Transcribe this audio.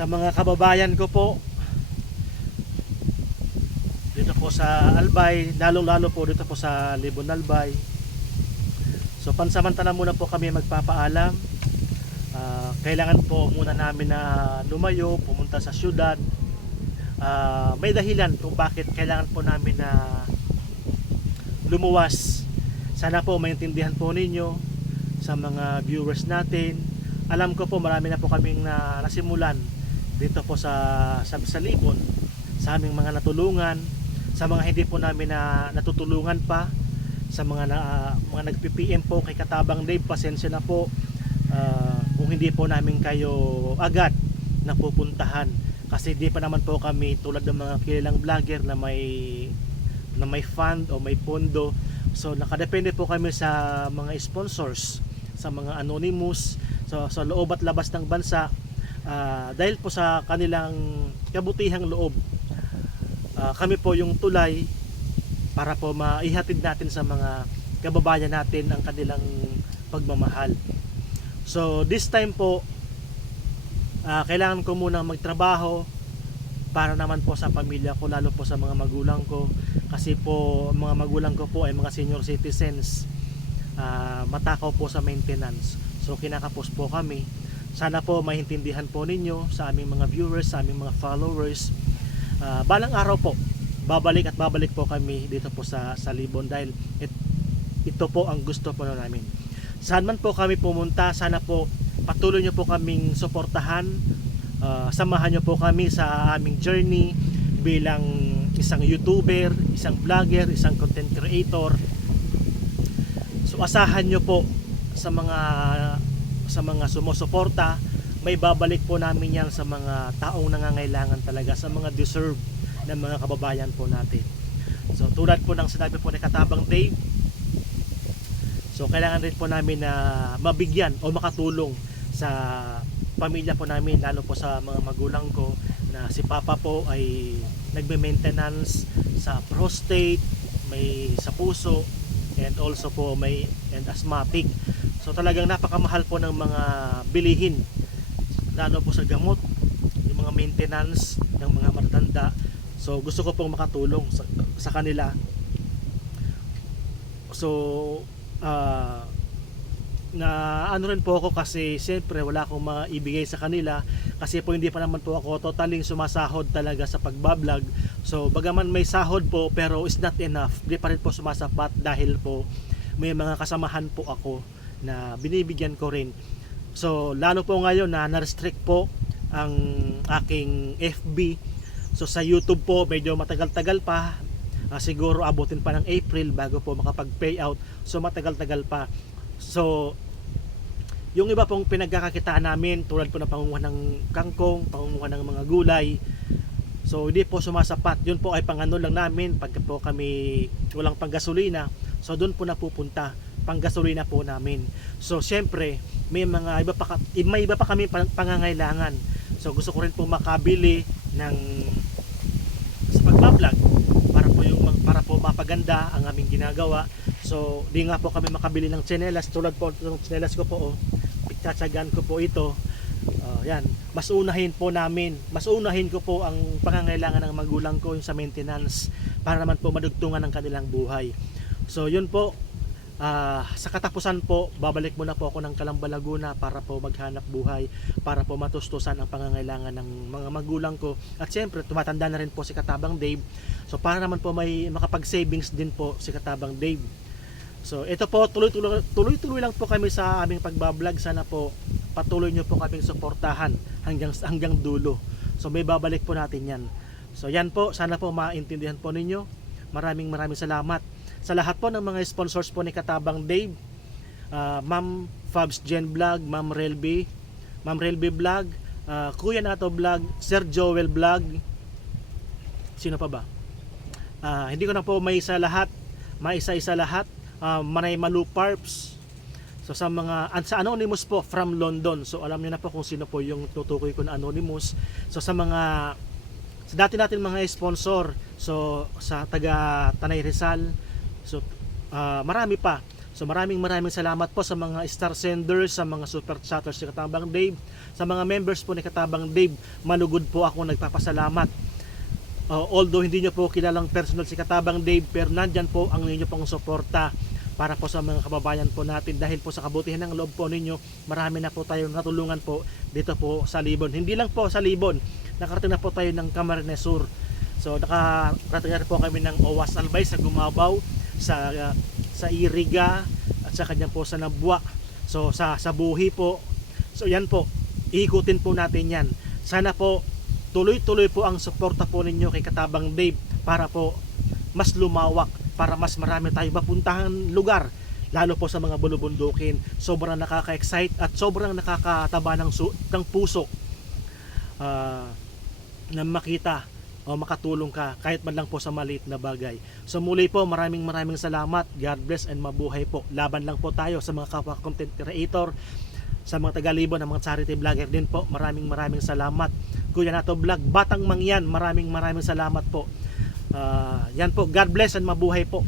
sa mga kababayan ko po dito po sa Albay, lalong-lalo po dito po sa Libon Albay. So pansamantala muna po kami magpapaalam. Kailangan po muna namin na lumayo, pumunta sa syudad. May dahilan kung bakit kailangan po namin na lumuwas. Sana po maintindihan po ninyo sa mga viewers natin. Alam ko po marami na po kaming nasimulan dito po sa Libon, sa aming mga natulungan, sa mga hindi po namin na natutulungan pa, sa mga nag-PPM po kay Katabang Dave, pasensya na po kung hindi po namin kayo agad napupuntahan, kasi di pa naman po kami tulad ng mga kilalang vlogger na may fund o may pondo. So nakadepende po kami sa mga sponsors, sa mga anonymous, sa loob at labas ng bansa, dahil po sa kanilang kabutihang loob. Kami po yung tulay para po maihatid natin sa mga kababayan natin ang kanilang pagmamahal. So this time po, kailangan ko munang magtrabaho para naman po sa pamilya ko, lalo po sa mga magulang ko, kasi po mga magulang ko po ay mga senior citizens, matakaw po sa maintenance. So kinakapos po kami. Sana po maintindihan po ninyo sa aming mga viewers, sa aming mga followers. Balang araw po babalik po kami dito po sa Libon, dahil ito po ang gusto po namin. Saan man po kami pumunta, sana po patuloy nyo po kaming suportahan. Samahan nyo po kami sa aming journey bilang isang YouTuber, isang vlogger, isang content creator. So asahan nyo po sa mga sumusuporta. May babalik po namin yan sa mga taong nangangailangan talaga, sa mga deserve ng mga kababayan po natin. So tulad po ng sinabi po ni Katabang Dave, so kailangan rin po namin na mabigyan o makatulong sa pamilya po namin, lalo po sa mga magulang ko, na si Papa po ay nagme-maintenance sa prostate, may sa puso, and also po may asthmatic. So talagang napakamahal po ng mga bilihin, lalo po sa gamot, yung mga maintenance ng mga matatanda. So gusto ko pong makatulong sa kanila. So na ano rin po ako, kasi siyempre wala akong maibigay sa kanila, kasi po hindi pa naman po ako totaling sumasahod talaga sa pagbablog. So bagaman may sahod po, pero is not enough, hindi pa rin po sumasapat, dahil po may mga kasamahan po ako na binibigyan ko rin. So lalo po ngayon na na-restrict po ang aking FB. So sa YouTube po medyo matagal-tagal pa, siguro abutin pa ng April bago po makapag-payout. So matagal-tagal pa. So yung iba pong pinagkakakitaan namin, tulad po ng pangunguha ng kangkong, pangunguha ng mga gulay, so hindi po sumasapat. Yun po ay pangano lang namin pagka po kami walang panggasolina. So doon po napupunta panggasolina po namin. So syempre may iba pa kami pangangailangan. So gusto ko rin po makabili ng sa pagbablog para po mapaganda ang aming ginagawa. So di nga po kami makabili ng tsinelas, tulad po ng tsinelas ko po, pagtsatsagan ko po ito. Yan, mas unahin ko po ang pangangailangan ng magulang ko, yung sa maintenance, para naman po madugtungan ng kanilang buhay. So yun po, sa katapusan po, babalik muna po ako ng Calamba, Laguna para po maghanap buhay, para po matustusan ang pangangailangan ng mga magulang ko. At siyempre tumatanda na rin po si Katabang Dave, so para naman po may makapag-savings din po si Katabang Dave. So ito po, tuloy-tuloy lang po kami sa aming pagbablog. Sana po patuloy nyo po kaming suportahan hanggang dulo. So may babalik po natin yan. So yan po, sana po maintindihan po ninyo. Maraming salamat sa lahat po ng mga sponsors po ni Katabang Dave. Ma'am Fabs Jen Vlog, Ma'am Relby Vlog, Kuya Nato Vlog, Sir Joel Vlog, sino pa ba? Hindi ko na po maisa lahat. Manay Malu Parps. So sa anonymous po from London. So alam niyo na po kung sino po yung tutukoy ko na anonymous. So sa dati natin mga sponsor, so sa taga Tanay Rizal, so marami pa. So maraming salamat po sa mga star senders, sa mga super chatters ni Katabang Dave, sa mga members po ni Katabang Dave. Malugod po ako nagpapasalamat. Although hindi nyo po kilalang personal si Katabang Dave, pero nandyan po ang inyo pong suporta para po sa mga kababayan po natin. Dahil po sa kabutihan ng loob po ninyo, marami na po tayong natulungan po dito po sa Libon. Hindi lang po sa Libon, nakarating na po tayo ng Camarines Sur. So nakarating na po kami ng Owas Albay sa Gumabaw, sa Iriga, at sa kanya po sa Nabwa. So sa Buhi po. So yan po, iikutin po natin yan. Sana po tuloy-tuloy po ang suporta po ninyo kay Katabang Dave para po mas lumawak, para mas marami tayong mapuntahan lugar, lalo po sa mga bulubundukin. Sobrang nakaka-excite at sobrang nakakataba ng puso na makita o makatulong ka kahit man lang po sa maliit na bagay. So muli po, maraming salamat. God bless and mabuhay po. Laban lang po tayo sa mga kapwa content creator, sa mga taga-Libon, ng mga charity vlogger din po. Maraming salamat. Kuya Nato Vlog, Batang Mangyan, maraming salamat po. Yan po, God bless and mabuhay po.